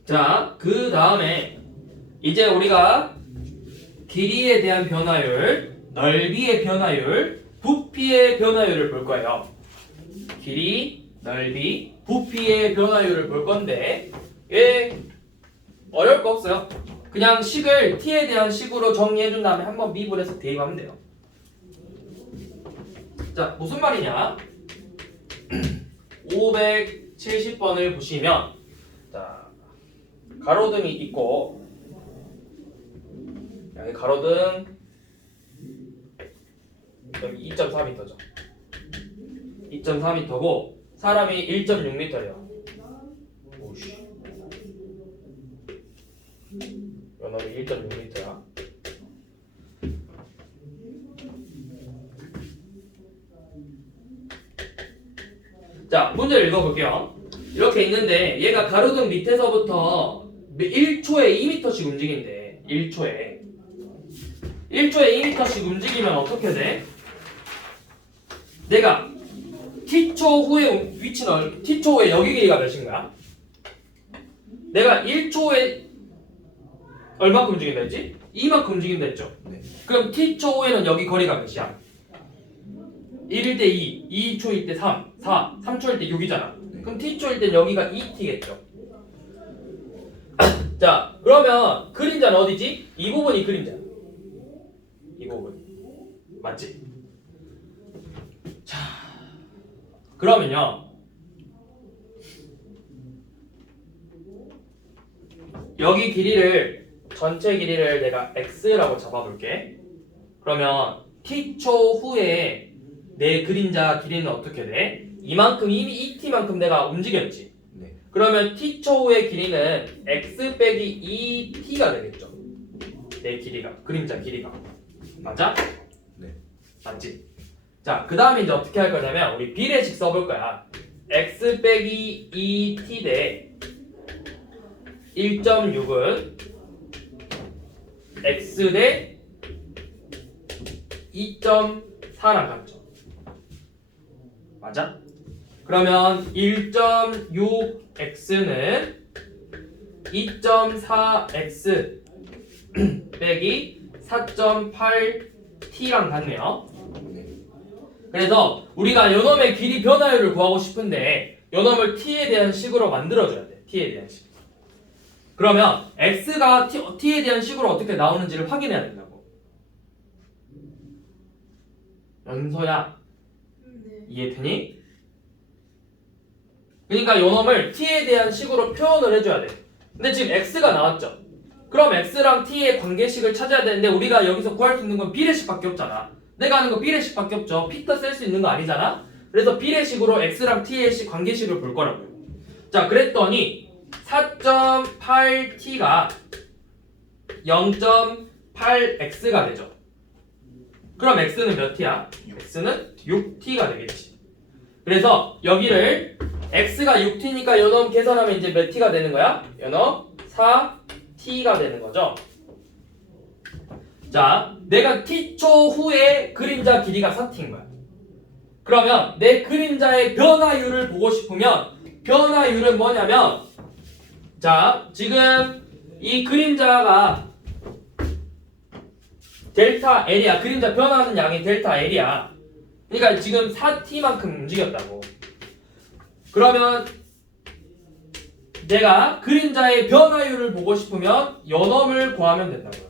자, 그 다음에 이제 우리가 길이에 대한 변화율, 넓이의 변화율, 부피의 변화율을 볼 거예요. 길이, 넓이, 부피의 변화율을 볼 건데 얘 어려울 거 없어요. 그냥 식을 t에 대한 식으로 정리해 준 다음에 한번 미분해서 대입하면 돼요. 자, 무슨 말이냐? 570번을 보시면 자, 가로등이 있고 여기 가로등 여기 2.4m죠. 2.4m고 사람이 1.6m래요. 오씨. 연합이 1.6m야. 자, 문제를 읽어볼게요. 이렇게 있는데 얘가 가로등 밑에서부터 1초에 2m씩 움직인대. 1초에 2m씩 움직이면 어떻게 돼? 내가 t초 후에 위치는 t초 후에 여기 길이가 몇인가? 내가 1초에 얼마큼 움직인다 했지? 이만큼 움직인다 했죠? 네. 그럼 t초 후에는 여기 거리가 몇이야? 1일 때 2, 2초일 때 3, 4, 3초일 때 6이잖아. 네. 그럼 t초일 때 여기가 2t겠죠. 자, 그러면 그림자는 어디지? 이 부분이 그림자야. 이 부분. 맞지? 자, 그러면요. 여기 길이를 전체 길이를 내가 x라고 잡아볼게. 그러면 t초 후에 내 그림자 길이는 어떻게 돼? 이만큼 이미 이 t만큼 내가 움직였지. 네. 그러면 t초 후의 길이는 x 빼기 2t가 되겠죠. 내 길이가 그림자 길이가 맞아? 네. 맞지? 자, 그 다음에 이제 어떻게 할 거냐면 우리 비례식 써볼 거야. x 빼기 2t 대 1.6은 x 대 2.4랑 같죠. 맞아? 그러면 1.6x는 2.4x 빼기 4.8t랑 같네요. 네. 그래서 우리가 요놈의 길이 변화율을 구하고 싶은데 요놈을 t에 대한 식으로 만들어줘야 돼. t에 대한 식. 그러면 x가 t에 대한 식으로 어떻게 나오는지를 확인해야 된다고. 연서야, 네. 이해되니? 그러니까 요놈을 t에 대한 식으로 표현을 해줘야 돼. 근데 지금 x가 나왔죠. 그럼 x랑 t의 관계식을 찾아야 되는데 우리가 여기서 구할 수 있는 건 비례식밖에 없잖아. 내가 아는 거 비례식밖에 없죠. 피터 쓸 수 있는 거 아니잖아. 그래서 비례식으로 x랑 t의 관계식을 볼 거라고요. 자, 그랬더니 4.8t가 0.8x가 되죠. 그럼 x는 몇 t야? x는 6t가 되겠지. 그래서 여기를 x가 6t니까 요놈 계산하면 이제 몇 t가 되는 거야? 요놈 4t가 되는 거죠. 자, 내가 t초 후에 그림자 길이가 4t인 거야. 그러면 내 그림자의 변화율을 보고 싶으면 변화율은 뭐냐면, 자, 지금 이 그림자가 델타 L이야. 그림자 변화하는 양이 델타 L이야. 그러니까 지금 4t만큼 움직였다고. 그러면 내가 그림자의 변화율을 보고 싶으면 요놈을 구하면 된다고요.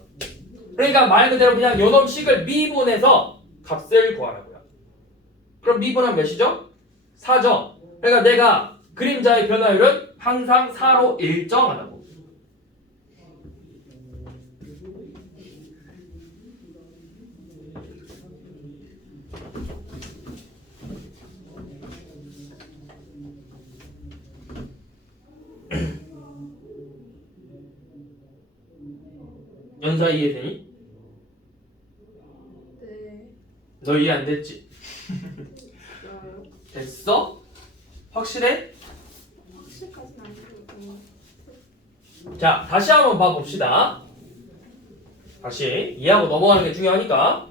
그러니까 말 그대로 그냥 요놈식을 미분해서 값을 구하라고요. 그럼 미분하면 몇이죠? 4죠. 그러니까 내가 그림자의 변화율은 항상 4로 일정하다고. 연사 이해되니? 네. 너 이해 안 됐지? 좋아요. 됐어? 확실해? 확실까지는 아니고. 자, 다시 한번 봐봅시다. 다시 이해하고 넘어가는 게 중요하니까.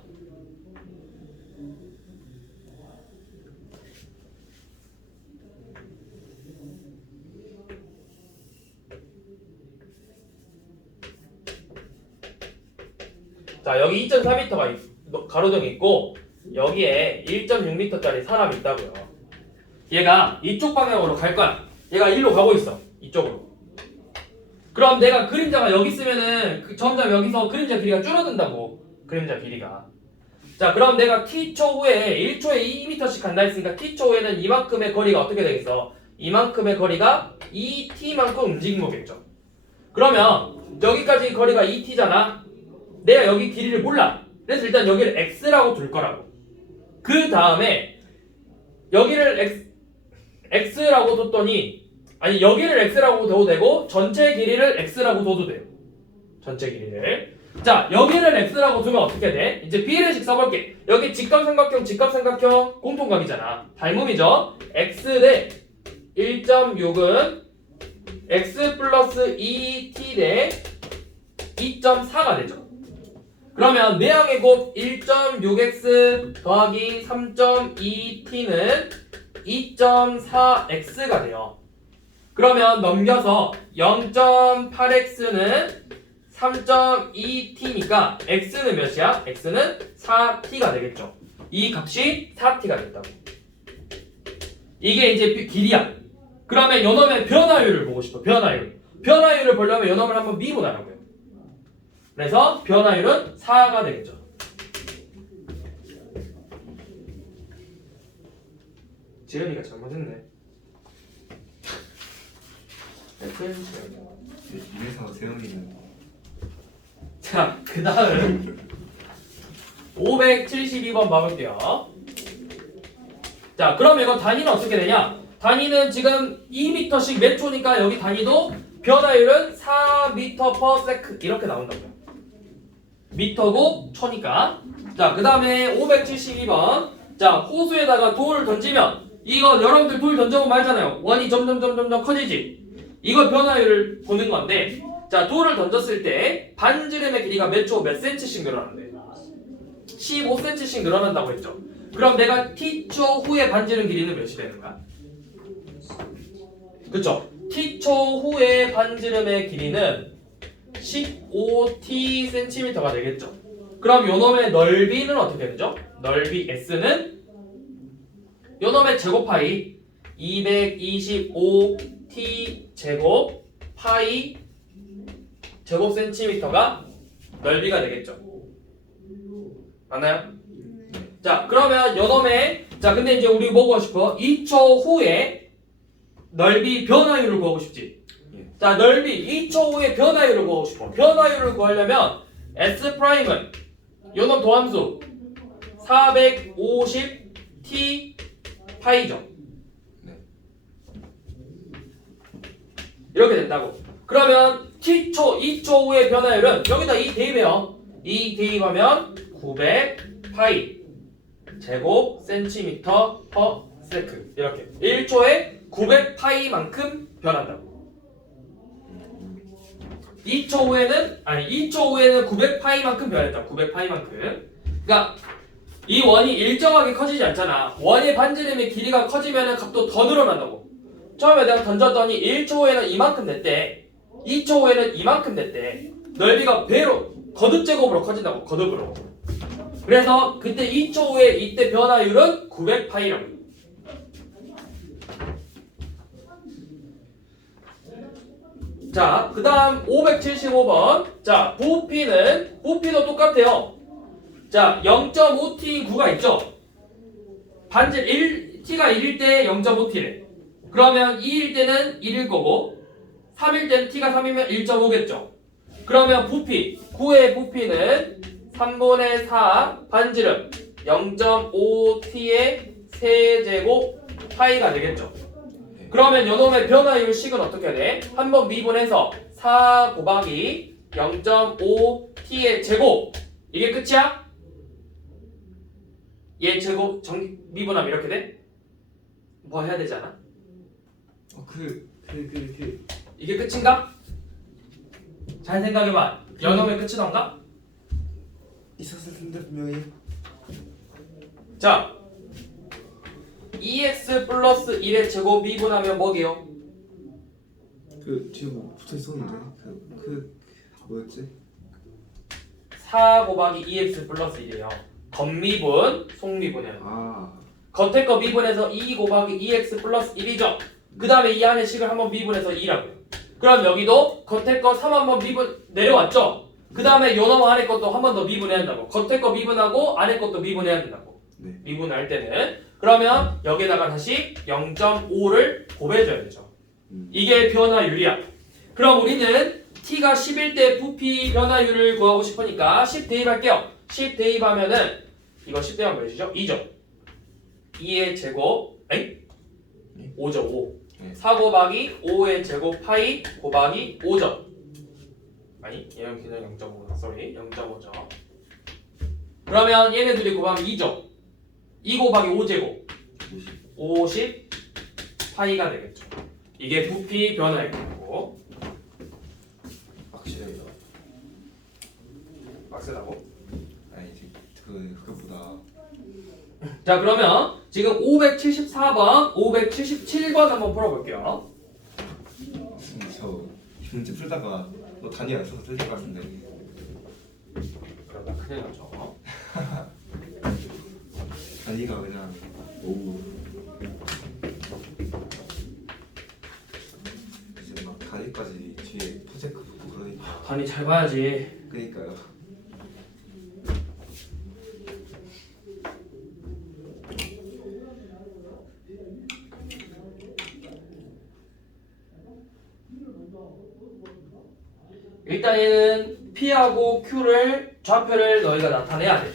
자, 여기 2.4m가 가로등이 있고 여기에 1.6m짜리 사람이 있다고요. 얘가 이쪽 방향으로 갈 거야. 얘가 일로 가고 있어. 이쪽으로. 그럼 내가 그림자가 여기 있으면은 점점 여기서 그림자 길이가 줄어든다고. 그림자 길이가. 자, 그럼 내가 t초 후에 1초에 2m씩 간다 했으니까 t초 후에는 이만큼의 거리가 어떻게 되겠어? 이만큼의 거리가 2t만큼 움직인 거겠죠. 그러면 여기까지 거리가 2t잖아. 내가 여기 길이를 몰라. 그래서 일단 여기를 x라고 둘 거라고. 그 다음에 여기를 x라고 뒀더니, 아니 여기를 x라고 둬도 되고 전체 길이를 x라고 둬도 돼요. 전체 길이를. 자, 여기를 x라고 두면 어떻게 돼? 이제 비례식 써볼게. 여기 직각삼각형 공통각이잖아. 닮음이죠. x 대 1.6은 x 플러스 2t 대 2.4가 되죠. 그러면 내항의 곱 1.6x 더하기 3.2t는 2.4x가 돼요. 그러면 넘겨서 0.8x는 3.2t니까 x는 몇이야? x는 4t가 되겠죠. 이 값이 4t가 됐다고. 이게 이제 길이야. 그러면 요놈의 변화율을 보고 싶어. 변화율을 보려면 요놈을 한번 미분하라고요. 그래서 변화율은 4가 되겠죠. 재현이가 잘못했네. 이래서 세영이는 자, 그 다음 572번 봐볼게요. 자, 그럼 이건 단위는 어떻게 되냐? 단위는 지금 2m씩 몇 초니까 여기 단위도 변화율은 4m/s 이렇게 나온다고요. 미터고 초니까. 자, 그 다음에 572번. 자, 호수에다가 돌을 던지면 이거 여러분들 돌 던져보면 알잖아요. 원이 점점 커지지. 이거 변화율을 보는 건데, 자, 돌을 던졌을 때 반지름의 길이가 몇 초 몇 센치씩 늘어난대. 15cm씩 늘어난다고 했죠. 그럼 내가 t초 후에 반지름 길이는 몇이 되는 거야? 그쵸? t초 후에 반지름의 길이는 15t cm가 되겠죠. 그럼 요놈의 넓이는 어떻게 되죠? 넓이 s는 요놈의 제곱파이 225t 제곱 파이 제곱 센티미터가 넓이가 되겠죠. 맞나요? 자, 그러면 요놈의 자, 근데 이제 우리 뭐 구하고 싶어? 2초 후에 넓이 변화율을 구하고 싶지. 자, 넓이 2초 후에 변화율을 구하고 싶어. 변화율을 구하려면 S'은 요놈 도함수 450t 파이죠. 이렇게 된다고. 그러면 t초 2초 후의 변화율은 여기다 2 대입해요. 2 대입하면 900 파이 제곱 센티미터 퍼 세컨드. 이렇게 1초에 900 파이만큼 변한다고. 2초 후에는 900 파이만큼 변했다. 900 파이만큼. 그러니까 이 원이 일정하게 커지지 않잖아. 원의 반지름의 길이가 커지면 값도 더 늘어난다고. 처음에 내가 던졌더니 1초 후에는 이만큼 됐대. 2초 후에는 이만큼 됐대. 넓이가 배로 거듭제곱으로 커진다고. 거듭으로. 그래서 그때 2초 후에 이때 변화율은 900파이라고. 자, 그 다음 575번. 자, 부피도 똑같아요. 자, 0.5t 9가 있죠? t가 1일 때 0.5t래. 그러면 2일 때는 1일 거고, 3일 때는 t가 3이면 1.5겠죠? 그러면 부피, 9의 부피는 3분의 4 반지름 0.5t의 세제곱 파이가 되겠죠? 그러면 요놈의 변화율 식은 어떻게 돼? 한번 미분해서 4 곱하기 0.5t의 제곱. 이게 끝이야? 얘 제곱 미분하면 이렇게 돼? 뭐 해야 되지 않아? 이게 끝인가? 잘 생각해봐. 요놈의 끝이던가? 있었을 텐데 분명히. 자, 2x 플러스 1의 제곱 미분하면 뭐게요? 그 뒤에 뭐 붙어 있었는데 뭐였지? 4 곱하기 2x 플러스 1이에요. 겉미분, 속미분이에요. 아, 겉에 거 미분해서 2 곱하기 2x 플러스 1이죠. 그 다음에 이 안에 식을 한번 미분해서 2라고요. 그럼 여기도 겉에 거 3 한번 미분 내려왔죠? 그 다음에 요놈 안에 것도 한 번 더 미분해야 한다고. 겉에 거 미분하고 안에 것도 미분해야 된다고. 네. 미분할 때는. 그러면 여기다가 다시 0.5를 곱해줘야 되죠. 이게 변화율이야. 그럼 우리는 t가 10일 때 부피 변화율을 구하고 싶으니까 10 대입할게요. 10 대입하면은 이거 10 대입하면 몇이죠? 2죠. 2의 제곱 5죠. 5. 네. 4 곱하기 5의 제곱 파이 곱하기 5죠. 아니 얘는 그냥 0.5. 쏘리 0.5죠. 그러면 얘네들이 곱하면 2죠. 2 곱하기 5제곱 50 파이가 되겠죠. 이게 부피 변화율이고. 확실해요. 빡세다고? 아니 그거보다 자, 그러면 지금 574번, 577번 한번 풀어볼게요. 저 문제 풀다가 너 단위 안 써서 틀릴 것 같은데. 그러다 큰일 나죠. 단위가 그냥 너무 이제 막 단위까지 뒤에 토제크 붙고 그러니까. 단위 잘 봐야지. 그러니까요. 일단 얘는 P하고 Q를 좌표를 너희가 나타내야 돼.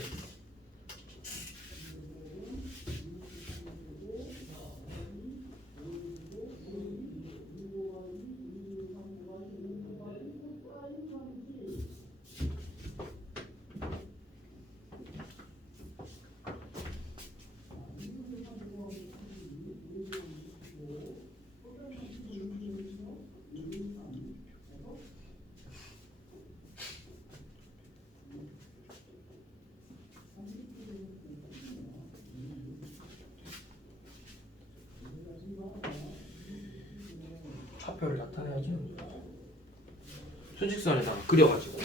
수직선에다가 그려가지고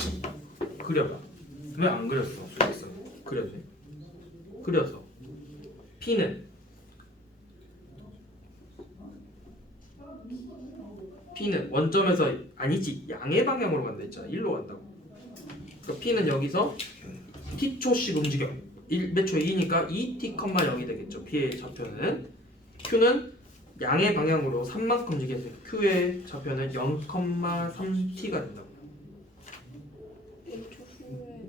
그려봐. 왜 안 그렸어? 수직선 그려줘. 그려서 P는 원점에서 아니지 양의 방향으로 간다 했잖아. 1로 간다고. 그러니까 P는 여기서 t초씩 움직여. 몇 초 2니까 2t,0이 되겠죠. P의 좌표는. Q는 양의 방향으로 3만큼 움직여서 Q의 좌표는 0,3t가 된다고. 1초 후에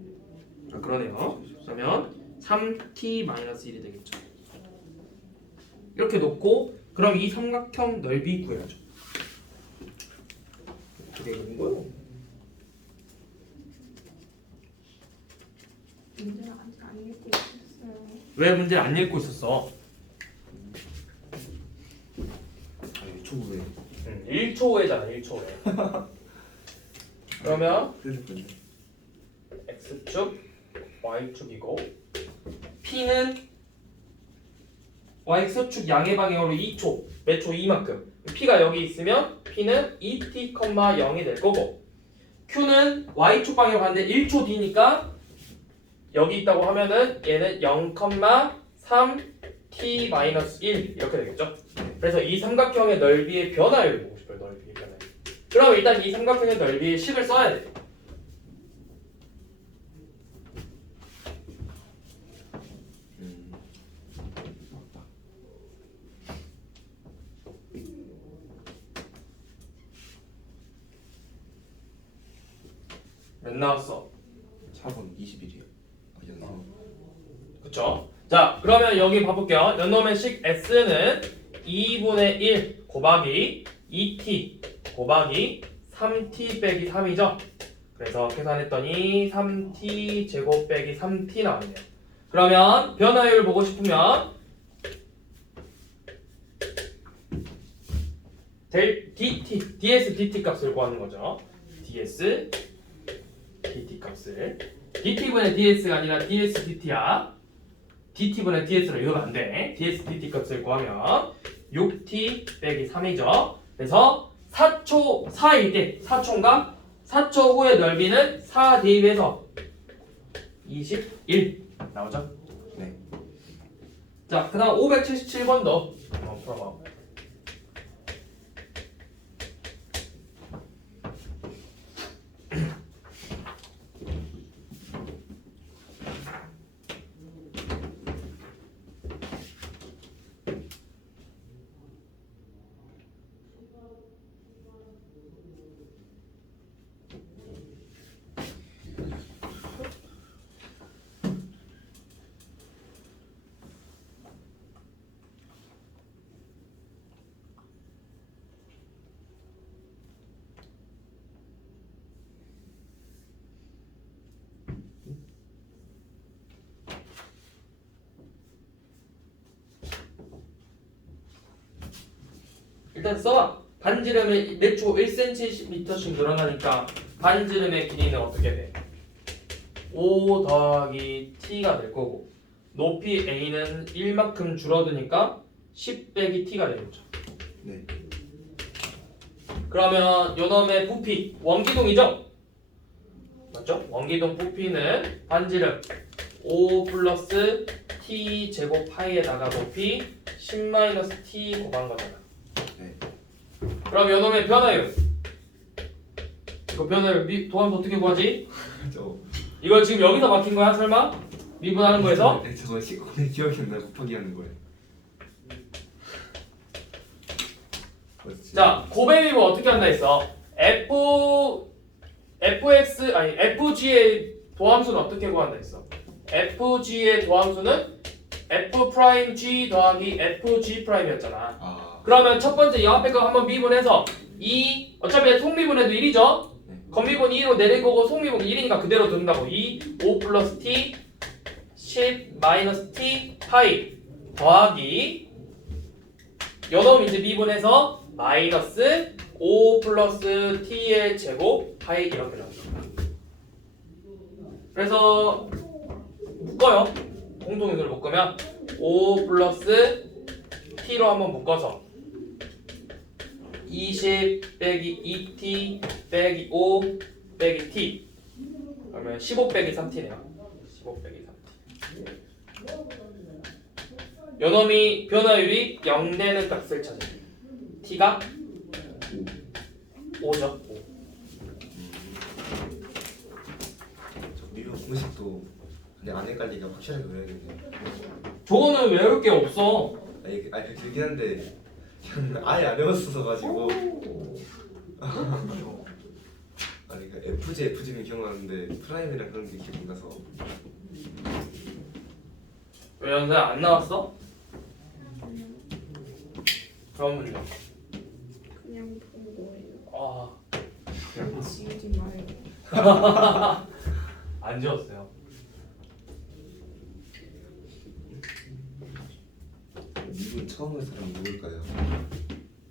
아, 그러네요. 그러면 3t-1이 되겠죠. 이렇게 놓고 그럼 이 삼각형 넓이 구해야죠. 어떻게 그린 거예요? 문제를 아직 안 읽고 있었어요. 왜 문제를 안 읽고 있었어? 아 유튜브에 1초 후에잖아. 1초 후에. 그러면 x축, y축이고 p는 yx축 양의 방향으로 2초, 몇 초 2만큼. p가 여기 있으면 p는 2t,0이 될 거고 q는 y축 방향으로 가는데 1초 뒤니까 여기 있다고 하면은 얘는 0,3t-1 이렇게 되겠죠. 그래서 이 삼각형의 넓이의 변화율을 보고 싶어요. 넓이의 변화율. 그럼 일단 이 삼각형의 넓이의 식을 써야 돼. 몇 나왔어? 4번 21이요. 연놈. 그쵸? 자, 그러면 여기 봐볼게요. 연놈의 식 S는 2분의 1 곱하기 2t 곱하기 3t 빼기 3이죠? 그래서 계산했더니 3t 제곱 빼기 3t 나왔네요. 그러면 변화율 보고 싶으면 ds dt 값을 구하는 거죠. ds dt 값을 dt분의 ds가 아니라 ds dt야. dt분의 ds로 이러면 안 돼. ds dt 값을 구하면 6t 빼기 3이죠. 그래서 4초 4일 때 4초인가? 4초 후의 넓이는 4 대입해서 21 나오죠? 네. 자, 그 다음 577번도 한번 풀어봐. 일단 써봐. 반지름이 몇 초 1cm씩 늘어나니까 반지름의 길이는 어떻게 돼? 5 더하기 t가 될 거고 높이 a는 1만큼 줄어드니까 10 빼기 t가 되겠죠. 네. 그러면 요놈의 부피 원기둥이죠? 맞죠? 원기둥 부피는 반지름 5 플러스 t 제곱 파이에다가 높이 10 마이너스 t 곱한 거잖아. 네. 그럼 요놈의 변화율 이거 변화율 도함수 어떻게 구하지? 저 이거 지금 여기서 막힌 거야 설마? 미분하는 거에서? 네, 저거 오늘 기억이 안 나요. 곱하기 하는 거예요. 자 고배 미분 어떻게 한다 했어? FG의 도함수는 어떻게 구한다 했어? FG의 도함수는 F'G 더하기 FG'이었잖아. 아. 그러면 첫 번째 이 앞에 거 한번 미분해서 어차피 속미분해도 1이죠? 네. 겉미분 2로 내릴 거고 속미분 1이니까 그대로 둔다고 5 플러스 t 10 마이너스 t 파이 더하기 요놈 이제 미분해서 마이너스 5 플러스 t의 제곱 파이 이렇게 나옵니다. 그래서 묶어요. 공통인수를 묶으면 5 플러스 t로 한번 묶어서 20 빼기 2t 빼기 5 빼기 t 그러면 15 빼기 3t네요. 15 빼기 3t. 요놈이 변화율이 0 되는 값을 찾아요. t가 5죠. 5. 저 미분 공식도 근데 안 헷갈리니까 확실하게 외워야겠네요. 저거는 외울 게 없어. 아니 그긴 한데 그냥 아예 안 외웠어 가지고. 아니 그 FG FG는 기억나는데 프라임이랑 그런 게 기억 안 나서. 왜 연습 안 나왔어? 그러면요. 그냥 본 거예요. 아, 지우지 말아요. 안 지웠어요. 미분 처음 할 사람이 누굴까요?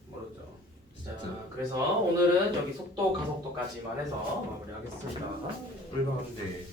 모르죠. 자, 그래서 오늘은 여기 속도, 가속도까지만 해서 마무리하겠습니다. 꿀방한데